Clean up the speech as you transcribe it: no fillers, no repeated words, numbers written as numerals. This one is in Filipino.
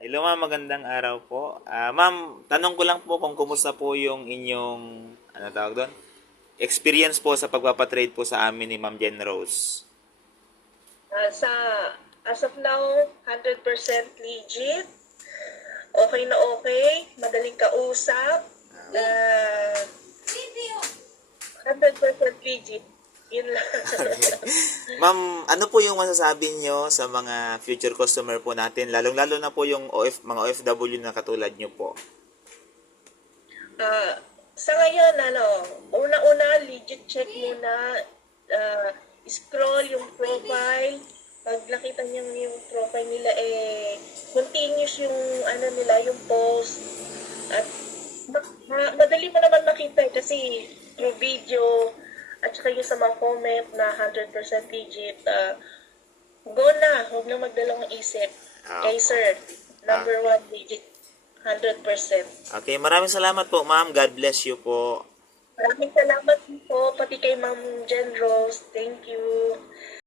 Hello ma'am, magandang araw po. Ma'am, tanong ko lang po kung kumusta po yung inyong, ano tawag doon? Experience po sa pagpapatrade po sa amin ni Ma'am Jen Rose. Sa as of now, 100% legit. Okay na okay. Madaling kausap. Uh, 100% legit. Yun lang. Ma'am, ano po yung masasabi nyo sa mga future customer po natin, lalong-lalo na po yung mga OFW na katulad nyo po? Sa ngayon, una-una, legit check muna. Scroll yung profile. Pag nakita niyo yung profile nila, continuous yung, nila, yung post. At madali mo naman makita kasi through video at saka yung sa mga comment na 100% legit. Go na, huwag na magdalawang isip. Ah, Kay sir, ah. number one legit, 100%. Okay, maraming salamat po ma'am. God bless you po. Maraming salamat po, pati kay Ma'am Jen Rose. Thank you.